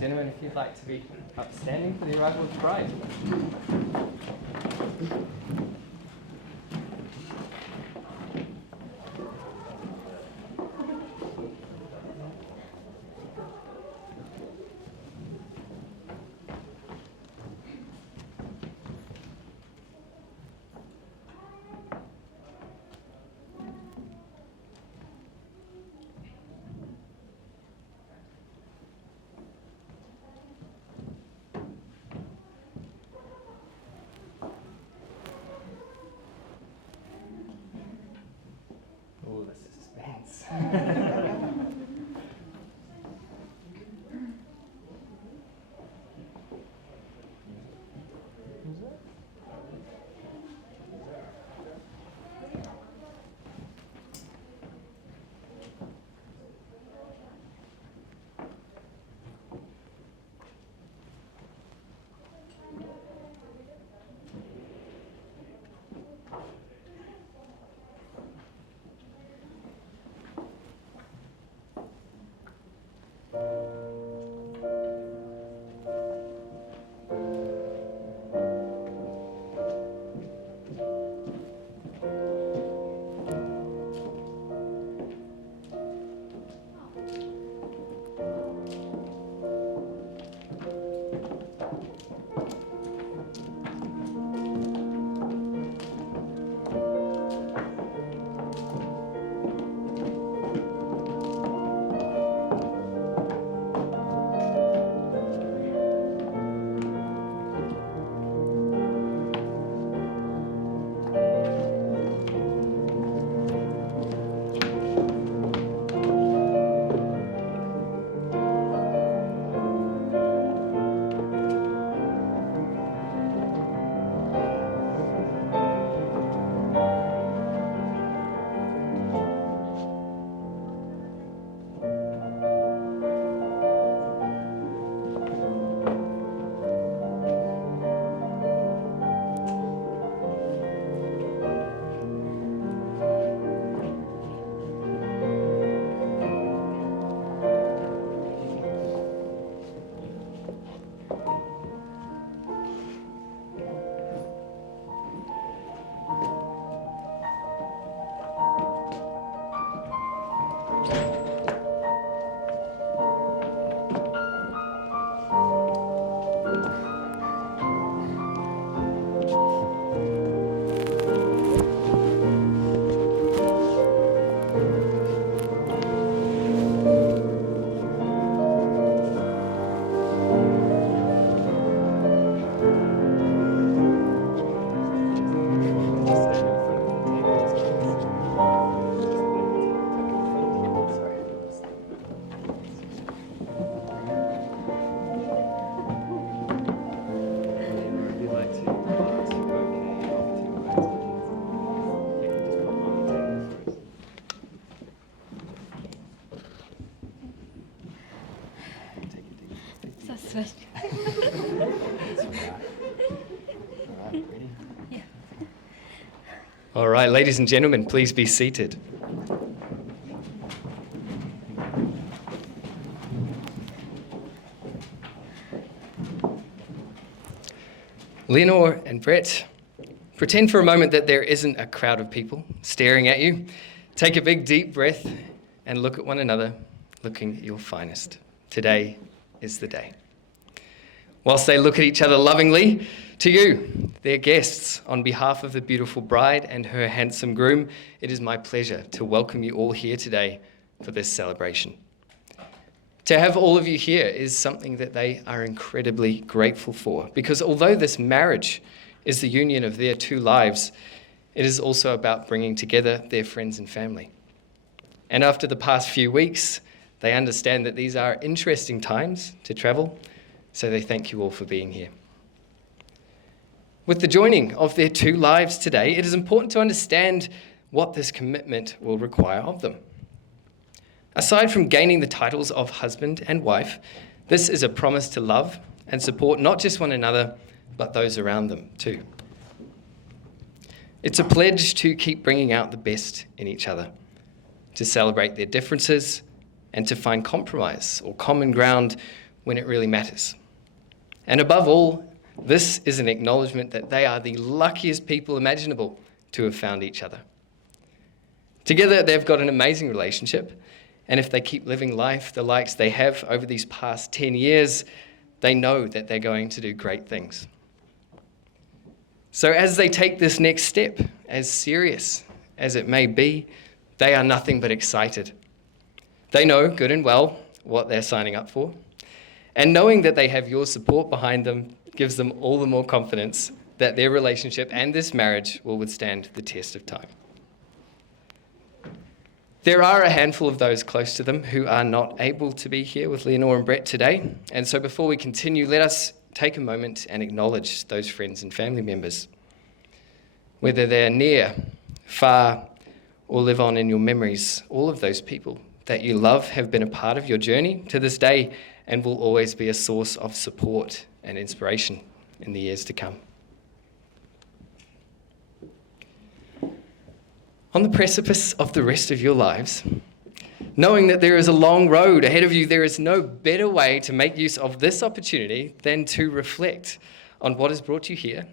and gentlemen, if you'd like to be upstanding for the arrival of the bride. Oh, the suspense. All right, ladies and gentlemen, please be seated. Lenore and Brett, pretend for a moment that there isn't a crowd of people staring at you. Take a big deep breath and look at one another, looking your finest. Today is the day. Whilst they look at each other lovingly, to you, their guests, on behalf of the beautiful bride and her handsome groom, it is my pleasure to welcome you all here today for this celebration. To have all of you here is something that they are incredibly grateful for, because although this marriage is the union of their two lives, it is also about bringing together their friends and family. And after the past few weeks, they understand that these are interesting times to travel, so they thank you all for being here. With the joining of their two lives today, it is important to understand what this commitment will require of them. Aside from gaining the titles of husband and wife, this is a promise to love and support not just one another, but those around them too. It's a pledge to keep bringing out the best in each other, to celebrate their differences, and to find compromise or common ground when it really matters. And above all, this is an acknowledgement that they are the luckiest people imaginable to have found each other. Together, they've got an amazing relationship, and if they keep living life the likes they have over these past 10 years, they know that they're going to do great things. So as they take this next step, as serious as it may be, they are nothing but excited. They know good and well what they're signing up for, and knowing that they have your support behind them gives them all the more confidence that their relationship and this marriage will withstand the test of time. There are a handful of those close to them who are not able to be here with Leonor and Brett today, and so before we continue, let us take a moment and acknowledge those friends and family members. Whether they're near, far, or live on in your memories, all of those people that you love have been a part of your journey to this day and will always be a source of support and inspiration in the years to come. On the precipice of the rest of your lives, knowing that there is a long road ahead of you, there is no better way to make use of this opportunity than to reflect on what has brought you here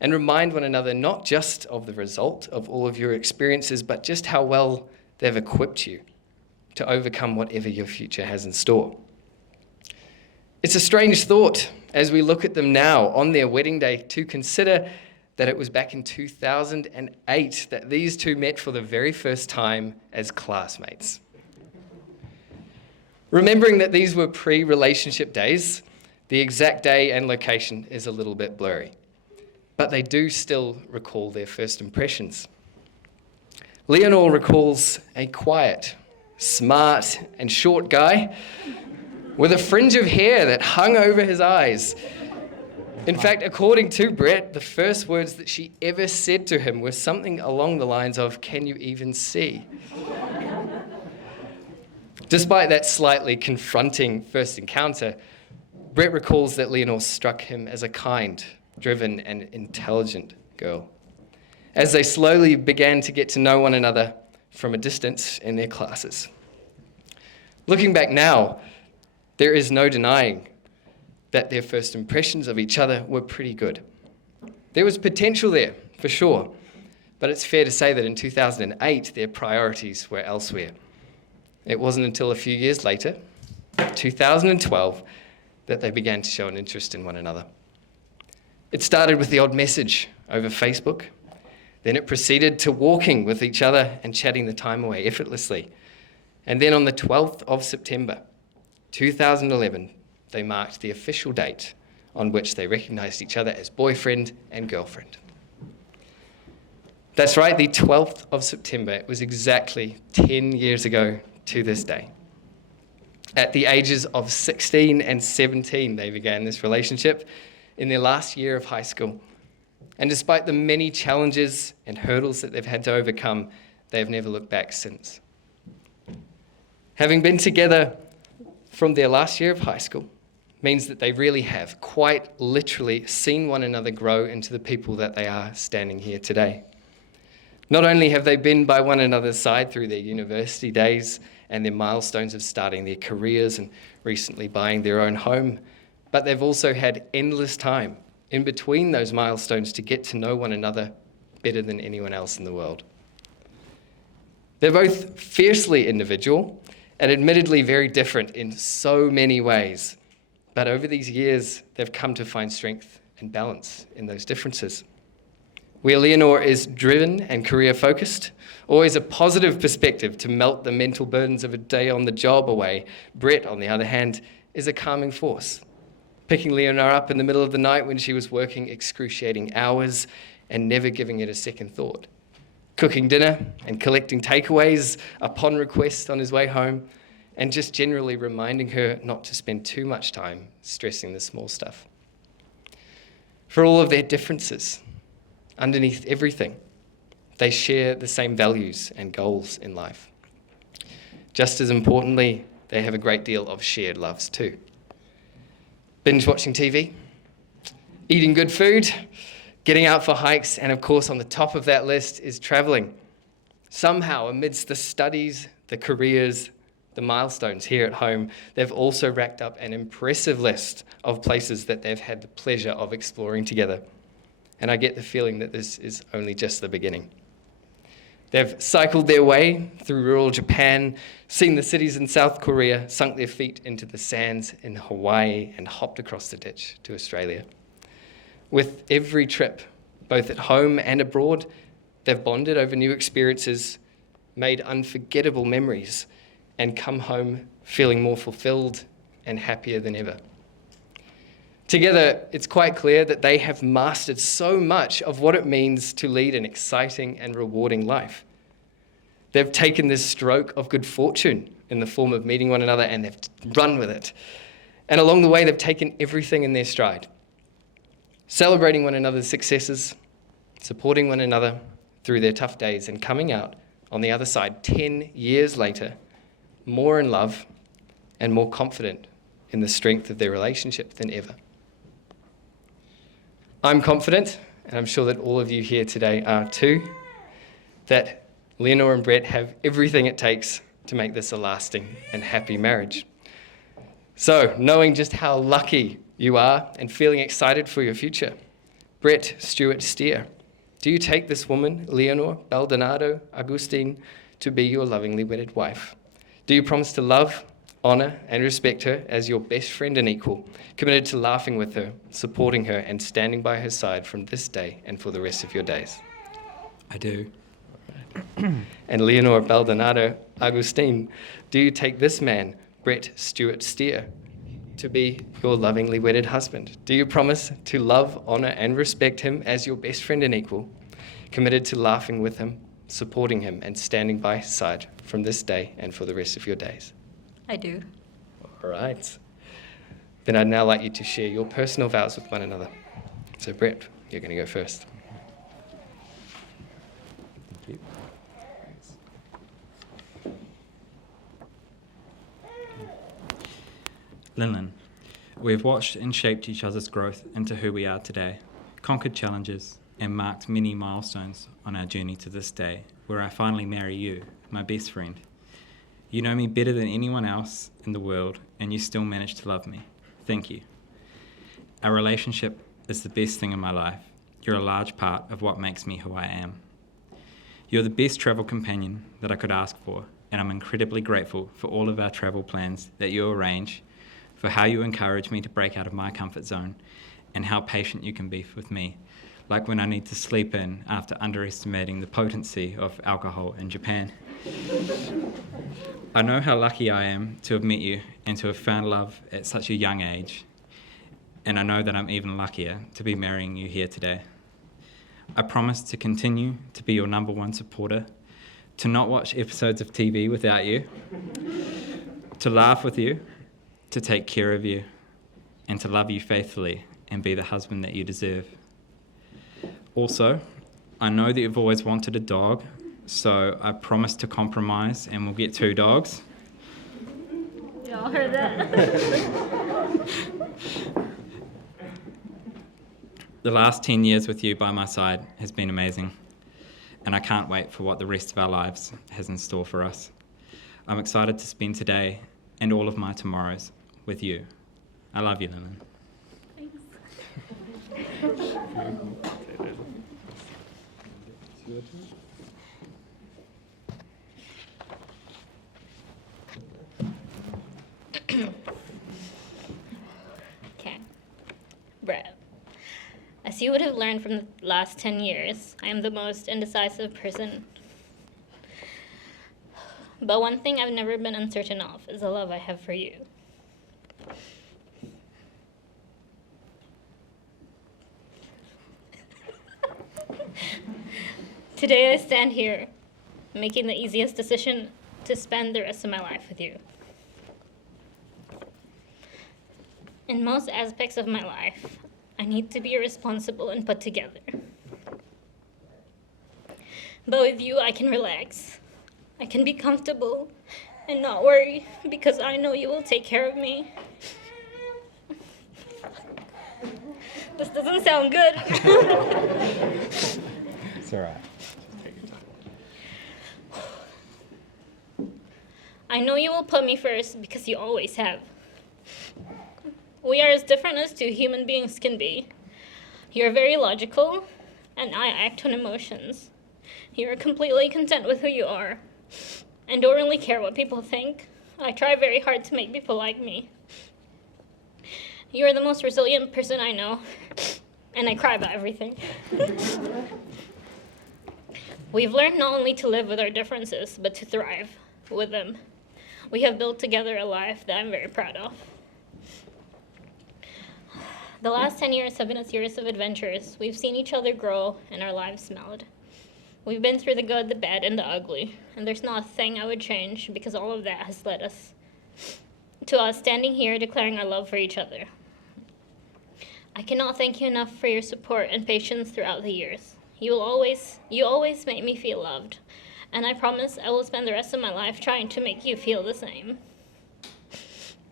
and remind one another not just of the result of all of your experiences, but just how well they've equipped you to overcome whatever your future has in store. It's a strange thought as we look at them now on their wedding day to consider that it was back in 2008 that these two met for the very first time as classmates. Remembering that these were pre-relationship days, the exact day and location is a little bit blurry, but they do still recall their first impressions. Leonor recalls a quiet, smart, and short guy with a fringe of hair that hung over his eyes. In fact, according to Brett, the first words that she ever said to him were something along the lines of, "Can you even see?" Despite that slightly confronting first encounter, Brett recalls that Leonor struck him as a kind, driven, and intelligent girl. As they slowly began to get to know one another from a distance in their classes. Looking back now, there is no denying that their first impressions of each other were pretty good. There was potential there, for sure, but it's fair to say that in 2008, their priorities were elsewhere. It wasn't until a few years later, 2012, that they began to show an interest in one another. It started with the odd message over Facebook. Then it proceeded to walking with each other and chatting the time away effortlessly. And then on the 12th of September, 2011, they marked the official date on which they recognized each other as boyfriend and girlfriend. That's right, the 12th of September. It was exactly 10 years ago to this day. At the ages of 16 and 17, they began this relationship in their last year of high school. And despite the many challenges and hurdles that they've had to overcome, they have never looked back since. Having been together from their last year of high school means that they really have quite literally seen one another grow into the people that they are standing here today. Not only have they been by one another's side through their university days and their milestones of starting their careers and recently buying their own home, but they've also had endless time in between those milestones to get to know one another better than anyone else in the world. They're both fiercely individual and admittedly very different in so many ways. But over these years, they've come to find strength and balance in those differences. Where Leonor is driven and career-focused, always a positive perspective to melt the mental burdens of a day on the job away, Brett, on the other hand, is a calming force, picking Leonor up in the middle of the night when she was working excruciating hours and never giving it a second thought, cooking dinner and collecting takeaways upon request on his way home, and just generally reminding her not to spend too much time stressing the small stuff. For all of their differences, underneath everything, they share the same values and goals in life. Just as importantly, they have a great deal of shared loves too. Binge watching TV, eating good food, getting out for hikes, and of course on the top of that list is traveling. Somehow amidst the studies, the careers, the milestones here at home, they've also racked up an impressive list of places that they've had the pleasure of exploring together. And I get the feeling that this is only just the beginning. They've cycled their way through rural Japan, seen the cities in South Korea, sunk their feet into the sands in Hawaii, and hopped across the ditch to Australia. With every trip, both at home and abroad, they've bonded over new experiences, made unforgettable memories, and come home feeling more fulfilled and happier than ever. Together, it's quite clear that they have mastered so much of what it means to lead an exciting and rewarding life. They've taken this stroke of good fortune in the form of meeting one another, and they've run with it. And along the way, they've taken everything in their stride, celebrating one another's successes, supporting one another through their tough days, and coming out on the other side 10 years later, more in love and more confident in the strength of their relationship than ever. I'm confident, and I'm sure that all of you here today are too, that Leonor and Brett have everything it takes to make this a lasting and happy marriage. So, knowing just how lucky you are and feeling excited for your future, Brett Stewart Steer, do you take this woman, Leonor Baldonado Agustin, to be your lovingly wedded wife? Do you promise to love, honor, and respect her as your best friend and equal, committed to laughing with her, supporting her, and standing by her side from this day and for the rest of your days? I do. And Leonor Baldonado Agustin, do you take this man, Brett Stewart Steer, to be your lovingly wedded husband? Do you promise to love, honor, and respect him as your best friend and equal, committed to laughing with him, supporting him, and standing by his side from this day and for the rest of your days? I do. All right. Then I'd now like you to share your personal vows with one another. So Brett, you're going to go first. Thank you. Lynn, we've watched and shaped each other's growth into who we are today, conquered challenges, and marked many milestones on our journey to this day, where I finally marry you, my best friend. You know me better than anyone else in the world, and you still manage to love me. Thank you. Our relationship is the best thing in my life. You're a large part of what makes me who I am. You're the best travel companion that I could ask for, and I'm incredibly grateful for all of our travel plans that you arrange, for how you encourage me to break out of my comfort zone, and how patient you can be with me, like when I need to sleep in after underestimating the potency of alcohol in Japan. I know how lucky I am to have met you and to have found love at such a young age, and I know that I'm even luckier to be marrying you here today. I promise to continue to be your number one supporter, to not watch episodes of TV without you, to laugh with you, to take care of you, and to love you faithfully and be the husband that you deserve. Also, I know that you've always wanted a dog, so I promise to compromise and we'll get 2 dogs. Y'all heard that? The last 10 years with you by my side has been amazing, and I can't wait for what the rest of our lives has in store for us. I'm excited to spend today and all of my tomorrows with you. I love you, Lynn. Okay. Brett, as you would have learned from the last 10 years, I am the most indecisive person. But one thing I've never been uncertain of is the love I have for you. Today I stand here, making the easiest decision to spend the rest of my life with you. In most aspects of my life, I need to be responsible and put together. But with you, I can relax. I can be comfortable and not worry because I know you will take care of me. This doesn't sound good. It's all right. I know you will put me first because you always have. We are as different as two human beings can be. You are very logical, and I act on emotions. You are completely content with who you are, and don't really care what people think. I try very hard to make people like me. You are the most resilient person I know, and I cry about everything. We've learned not only to live with our differences, but to thrive with them. We have built together a life that I'm very proud of. The last 10 years have been a series of adventures. We've seen each other grow and our lives smelled. We've been through the good, the bad, and the ugly, and there's not a thing I would change because all of that has led us to us standing here declaring our love for each other. I cannot thank you enough for your support and patience throughout the years. You always make me feel loved, and I promise I will spend the rest of my life trying to make you feel the same.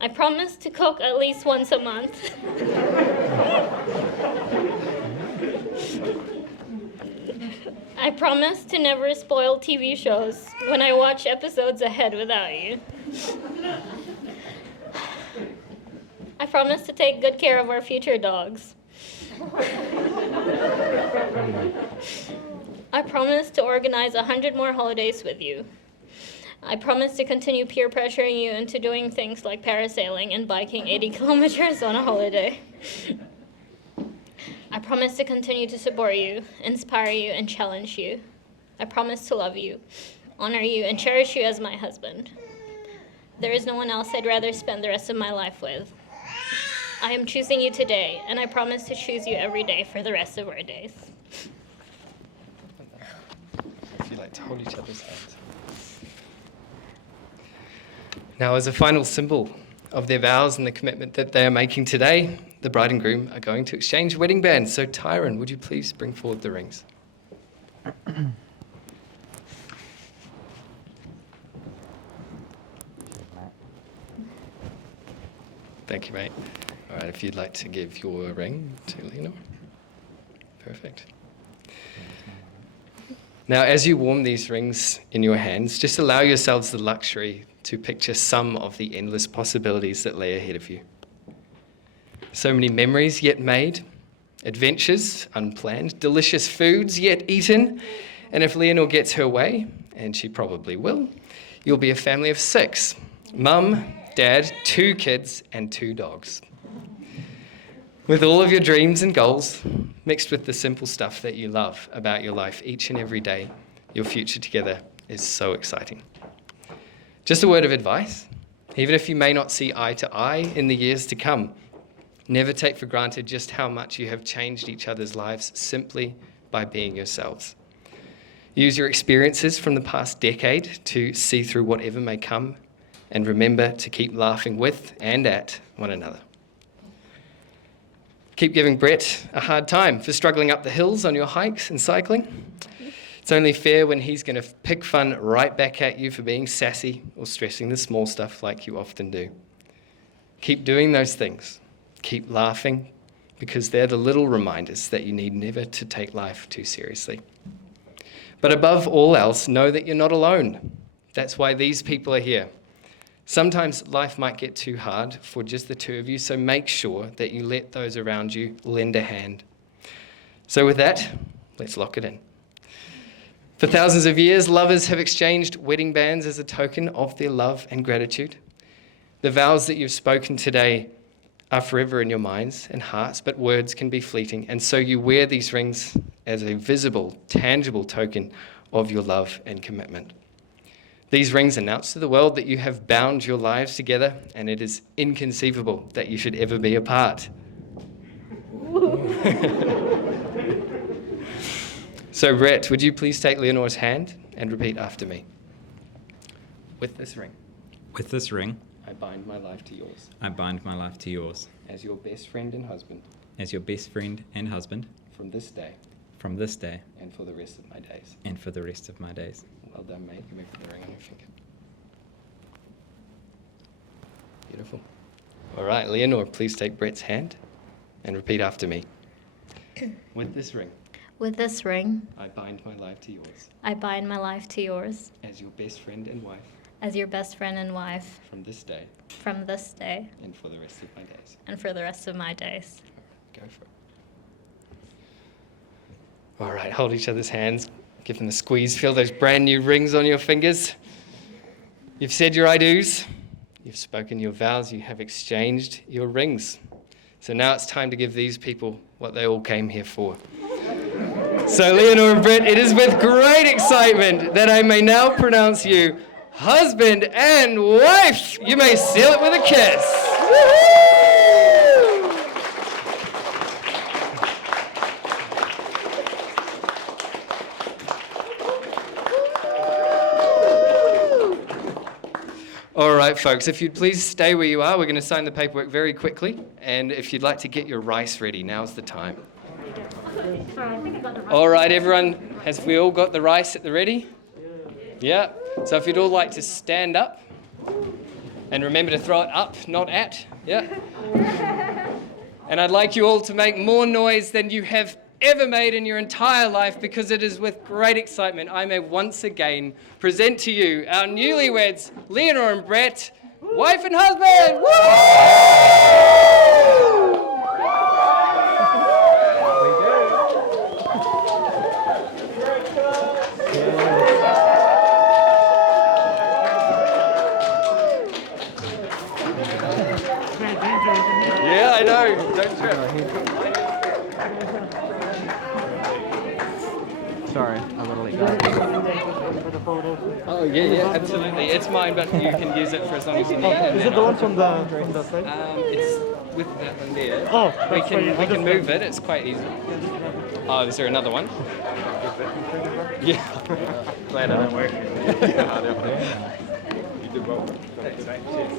I promise to cook at least once a month. I promise to never spoil TV shows when I watch episodes ahead without you. I promise to take good care of our future dogs. I promise to organize 100 more holidays with you. I promise to continue peer pressuring you into doing things like parasailing and biking 80 kilometers on a holiday. I promise to continue to support you, inspire you, and challenge you. I promise to love you, honor you, and cherish you as my husband. There is no one else I'd rather spend the rest of my life with. I am choosing you today, and I promise to choose you every day for the rest of our days. If you like to hold each other's hands. Now, as a final symbol of their vows and the commitment that they are making today, the bride and groom are going to exchange wedding bands. So, Tyron, would you please bring forward the rings? Thank you, mate. All right, if you'd like to give your ring to Lenny. Perfect. Now, as you warm these rings in your hands, just allow yourselves the luxury to picture some of the endless possibilities that lay ahead of you. So many memories yet made, adventures unplanned, delicious foods yet eaten, and if Leonore gets her way, and she probably will, you'll be a family of 6. Mum, Dad, 2 kids, and 2 dogs. With all of your dreams and goals, mixed with the simple stuff that you love about your life each and every day, your future together is so exciting. Just a word of advice, even if you may not see eye to eye in the years to come, never take for granted just how much you have changed each other's lives simply by being yourselves. Use your experiences from the past decade to see through whatever may come, and remember to keep laughing with and at one another. Keep giving Brett a hard time for struggling up the hills on your hikes and cycling. It's only fair when he's going to pick fun right back at you for being sassy or stressing the small stuff like you often do. Keep doing those things. Keep laughing, because they're the little reminders that you need never to take life too seriously. But above all else, know that you're not alone. That's why these people are here. Sometimes life might get too hard for just the 2 of you, so make sure that you let those around you lend a hand. So with that, let's lock it in. For thousands of years, lovers have exchanged wedding bands as a token of their love and gratitude. The vows that you've spoken today are forever in your minds and hearts, but words can be fleeting, and so you wear these rings as a visible, tangible token of your love and commitment. These rings announce to the world that you have bound your lives together, and it is inconceivable that you should ever be apart. So, Brett, would you please take Leonore's hand and repeat after me? With this ring, With this ring, I bind my life to yours. I bind my life to yours. As your best friend and husband. As your best friend and husband. From this day. From this day. And for the rest of my days. And for the rest of my days. Well done, mate. You may put the ring on your finger. Beautiful. All right, Leonore, please take Brett's hand and repeat after me. With this ring. With this ring, I bind my life to yours. I bind my life to yours. As your best friend and wife. as your best friend and wife from this day from this day and for the rest of my days. and for the rest of my days. Go for it. All right, hold each other's hands. Give them a squeeze. Feel those brand new rings on your fingers. You've said your I do's. You've spoken your vows. You have exchanged your rings. So now it's time to give these people what they all came here for. So Leonor and Britt, it is with great excitement that I may now pronounce you husband and wife. You may seal it with a kiss. All right, folks, if you'd please stay where you are. We're going to sign the paperwork very quickly. And if you'd like to get your rice ready, now's the time. All right, everyone, have we all got the rice at the ready? Yeah. So if you'd all like to stand up, and remember to throw it up, not at. Yeah. And I'd like you all to make more noise than you have ever made in your entire life, because it is with great excitement I may once again present to you our newlyweds, Leonor and Brett, wife and husband. Woo! Yeah, I know. Don't trip. Sorry, I'm gonna let go. Oh, yeah, absolutely. It's mine, but you can use it for as long as you need. Is it the one from the thing? It's with that one there. Oh, we can move it. It's quite easy. Oh, is there another one? Yeah. Glad I don't work. You did well. Thanks, mate. Cheers.